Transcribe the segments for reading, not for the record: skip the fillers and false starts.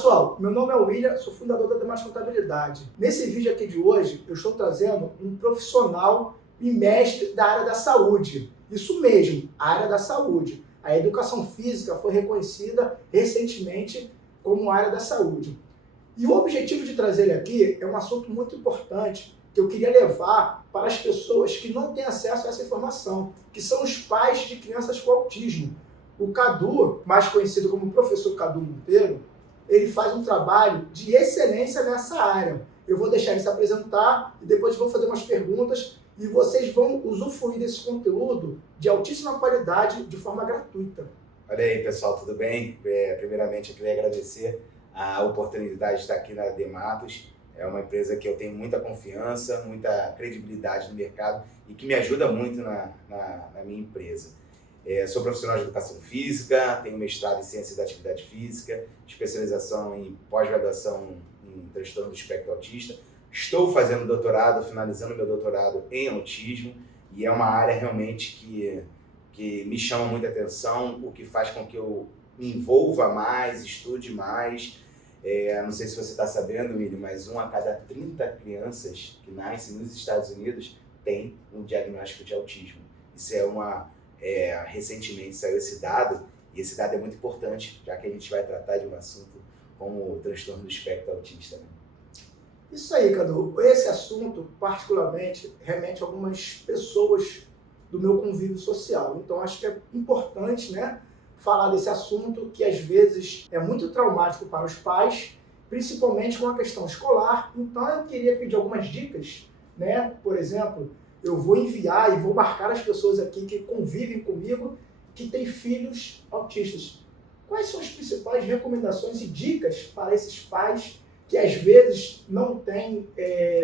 pessoal, meu nome é William, sou fundador da Demais Contabilidade. Nesse vídeo aqui de hoje, eu estou trazendo um profissional e mestre da área da saúde. Isso mesmo, a área da saúde. A educação física foi reconhecida recentemente como área da saúde. E o objetivo de trazer ele aqui é um assunto muito importante que eu queria levar para as pessoas que não têm acesso a essa informação, que são os pais de crianças com autismo. O Cadu, mais conhecido como Professor Cadu Monteiro, ele faz um trabalho de excelência nessa área. Eu vou deixar ele se apresentar e depois vou fazer umas perguntas e vocês vão usufruir desse conteúdo de altíssima qualidade de forma gratuita. Olha aí, pessoal, tudo bem? Primeiramente, eu queria agradecer a oportunidade de estar aqui na Dematos. É uma empresa que eu tenho muita confiança, muita credibilidade no mercado e que me ajuda muito na minha empresa. Sou profissional de educação física, tenho mestrado em ciência da atividade física, especialização em pós-graduação em transtorno do espectro autista. Estou fazendo doutorado, finalizando meu doutorado em autismo e é uma área realmente que me chama muita atenção, o que faz com que eu me envolva mais, estude mais. Não sei se você está sabendo, William, mas 1 a cada 30 crianças que nascem nos Estados Unidos tem um diagnóstico de autismo. Isso recentemente saiu esse dado, e esse dado é muito importante, já que a gente vai tratar de um assunto como o transtorno do espectro autista, né? Isso aí, Cadu. Esse assunto, particularmente, remete a algumas pessoas do meu convívio social. Então, acho que é importante, né, falar desse assunto que, às vezes, é muito traumático para os pais, principalmente com a questão escolar. Então, eu queria pedir algumas dicas, né? Por exemplo, eu vou enviar e vou marcar as pessoas aqui que convivem comigo, que têm filhos autistas. Quais são as principais recomendações e dicas para esses pais que às vezes não têm,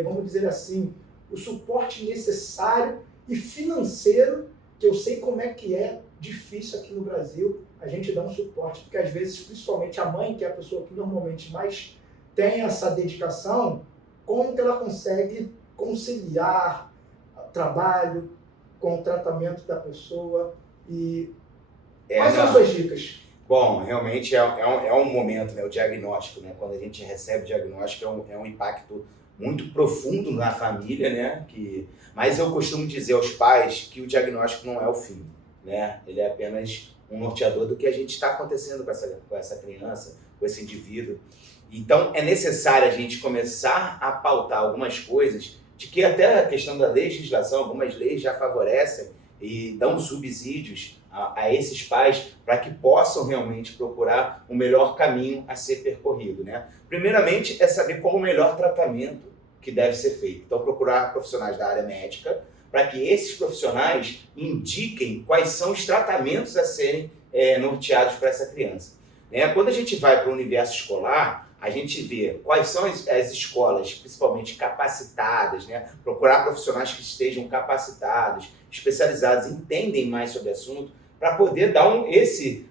vamos dizer assim, o suporte necessário e financeiro, que eu sei como é que é difícil aqui no Brasil a gente dar um suporte, porque às vezes, principalmente a mãe, que é a pessoa que normalmente mais tem essa dedicação, como que ela consegue conciliar trabalho com o tratamento da pessoa e quais são as suas dicas? Bom, realmente é um momento, né, o diagnóstico, né, quando a gente recebe o diagnóstico é um impacto muito profundo na família, né, mas eu costumo dizer aos pais que o diagnóstico não é o fim, né, ele é apenas um norteador do que a gente está acontecendo com essa criança, com esse indivíduo. Então é necessário a gente começar a pautar algumas coisas de que até a questão da legislação, algumas leis já favorecem e dão subsídios a esses pais para que possam realmente procurar o melhor caminho a ser percorrido, né? Primeiramente é saber qual o melhor tratamento que deve ser feito. Então procurar profissionais da área médica para que esses profissionais indiquem quais são os tratamentos a serem norteados para essa criança. Quando a gente vai para o universo escolar, a gente vê quais são as escolas, principalmente capacitadas, né? Procurar profissionais que estejam capacitados, especializados, entendem mais sobre o assunto, para poder dar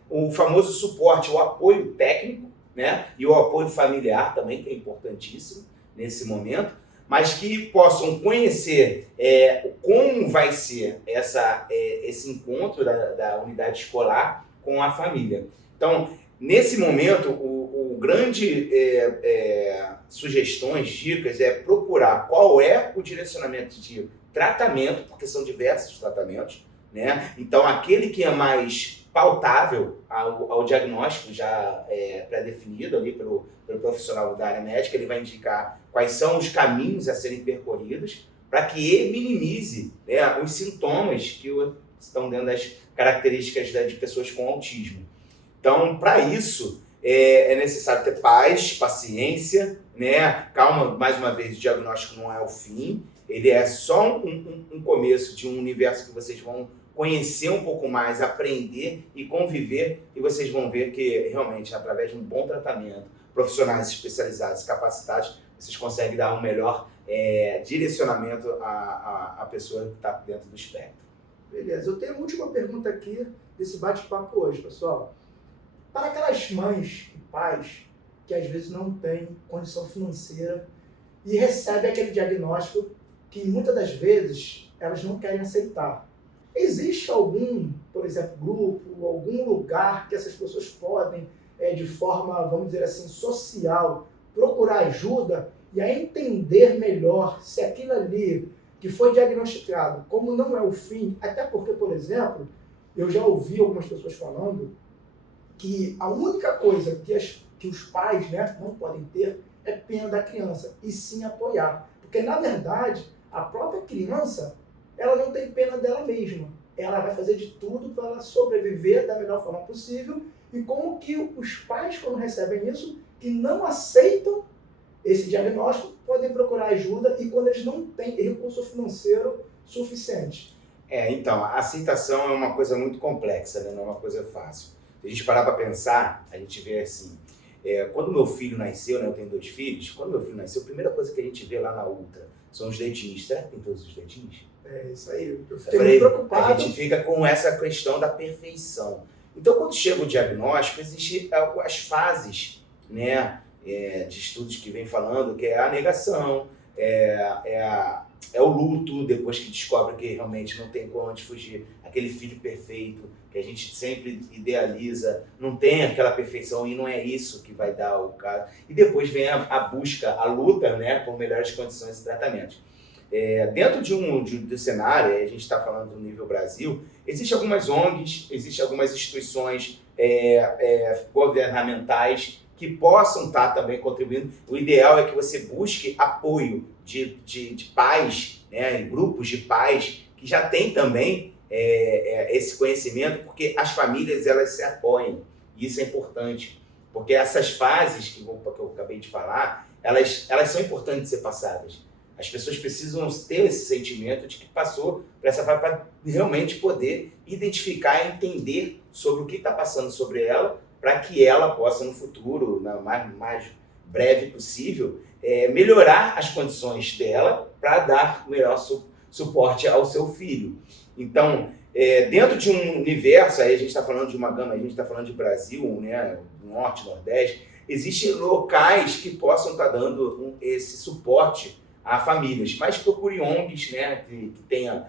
o famoso suporte, o apoio técnico, né? E o apoio familiar também, que é importantíssimo nesse momento, mas que possam conhecer como vai ser esse encontro da unidade escolar com a família. Então, nesse momento, o grande sugestões, dicas, é procurar qual é o direcionamento de tratamento, porque são diversos tratamentos, né? Então, aquele que é mais pautável ao diagnóstico já pré-definido ali pelo profissional da área médica, ele vai indicar quais são os caminhos a serem percorridos para que ele minimize, né, os sintomas que estão dentro das características de pessoas com autismo. Então, para isso, é necessário ter paz, paciência, né? Calma, mais uma vez, o diagnóstico não é o fim, ele é só um começo de um universo que vocês vão conhecer um pouco mais, aprender e conviver, e vocês vão ver que realmente, através de um bom tratamento, profissionais especializados, capacitados, vocês conseguem dar um melhor direcionamento à pessoa que está dentro do espectro. Beleza, eu tenho uma última pergunta aqui desse bate-papo hoje, pessoal. Para aquelas mães e pais que às vezes não têm condição financeira e recebem aquele diagnóstico que muitas das vezes elas não querem aceitar. Existe algum, por exemplo, grupo, algum lugar que essas pessoas podem de forma, vamos dizer assim, social, procurar ajuda e a entender melhor se aquilo ali que foi diagnosticado, como não é o fim, até porque, por exemplo, eu já ouvi algumas pessoas falando que a única coisa que os pais, né, não podem ter é pena da criança, e sim apoiar. Porque, na verdade, a própria criança, ela não tem pena dela mesma. Ela vai fazer de tudo para ela sobreviver da melhor forma possível, e como que os pais, quando recebem isso, que não aceitam esse diagnóstico, podem procurar ajuda, e quando eles não têm recurso financeiro suficiente. Então, a aceitação é uma coisa muito complexa, né? Não é uma coisa fácil. Se a gente parar para pensar, a gente vê assim, quando meu filho nasceu, né, eu tenho 2 filhos, quando meu filho nasceu, a primeira coisa que a gente vê lá na Ultra são os dedinhos. Será que tem todos os dedinhos? É isso aí, eu fiquei muito preocupado. A gente fica com essa questão da perfeição. Então, quando chega o diagnóstico, existem as fases, né, de estudos que vem falando, que é a negação, é o luto, depois que descobre que realmente não tem como onde fugir, aquele filho perfeito, que a gente sempre idealiza, não tem aquela perfeição e não é isso que vai dar o caso. E depois vem a busca, a luta, né, por melhores condições de tratamento. Dentro do cenário, a gente está falando do nível Brasil, existem algumas ONGs, existem algumas instituições governamentais que possam estar também contribuindo. O ideal é que você busque apoio de pais, né, grupos de pais que já têm também esse conhecimento, porque as famílias elas se apoiam. E isso é importante, porque essas fases que eu acabei de falar, elas são importantes de ser passadas. As pessoas precisam ter esse sentimento de que passou para essa fase, para realmente poder identificar e entender sobre o que está passando sobre ela, para que ela possa, no futuro, na mais breve possível, melhorar as condições dela para dar melhor suporte ao seu filho. Então, dentro de um universo, aí a gente está falando de uma gama, a gente está falando de Brasil, né, Norte, Nordeste, existem locais que possam estar dando esse suporte a famílias, mas procure ONGs, né, que tenha,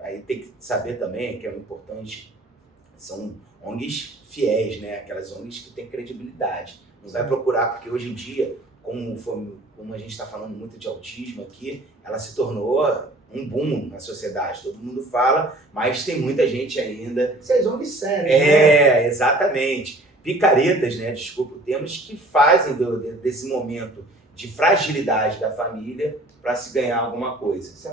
aí tem que saber também que é importante, são ONGs fiéis, né, aquelas ONGs que têm credibilidade. Não vai procurar, porque hoje em dia, como a gente está falando muito de autismo aqui, ela se tornou um boom na sociedade, todo mundo fala, mas tem muita gente ainda... Vocês ONGs sérias, né? Exatamente. Picaretas, né, desculpa o termo, que fazem desse momento de fragilidade da família para se ganhar alguma coisa. Se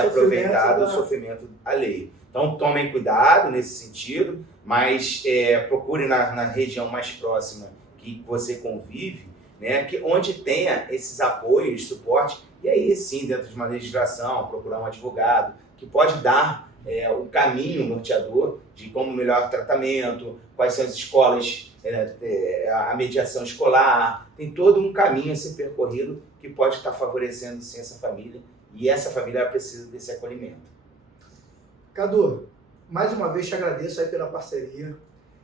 aproveitar do sofrimento alheio. Então, tomem cuidado nesse sentido, mas procure na região mais próxima que você convive, né, onde tenha esses apoios, suporte, e aí sim, dentro de uma legislação, procurar um advogado que pode dar o caminho norteador de como melhor tratamento, quais são as escolas, a mediação escolar, tem todo um caminho a ser percorrido que pode estar favorecendo sim essa família, e essa família precisa desse acolhimento. Cadu, mais uma vez te agradeço aí pela parceria.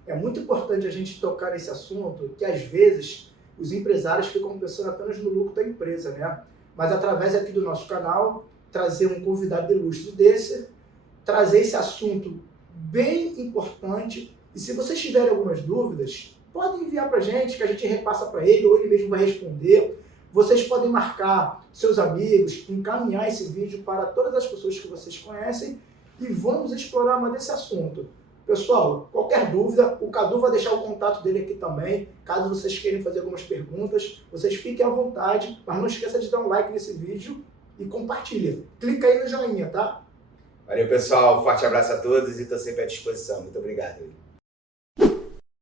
É muito importante a gente tocar nesse assunto, que às vezes os empresários ficam pensando apenas no lucro da empresa, né? Mas através aqui do nosso canal, trazer um convidado ilustre desse, trazer esse assunto bem importante. E se vocês tiverem algumas dúvidas, podem enviar para a gente, que a gente repassa para ele, ou ele mesmo vai responder. Vocês podem marcar seus amigos, encaminhar esse vídeo para todas as pessoas que vocês conhecem e vamos explorar mais desse assunto. Pessoal, qualquer dúvida, o Cadu vai deixar o contato dele aqui também. Caso vocês queiram fazer algumas perguntas, vocês fiquem à vontade, mas não esqueça de dar um like nesse vídeo e compartilha. Clica aí no joinha, tá? Valeu, pessoal. Forte abraço a todos e estou sempre à disposição. Muito obrigado.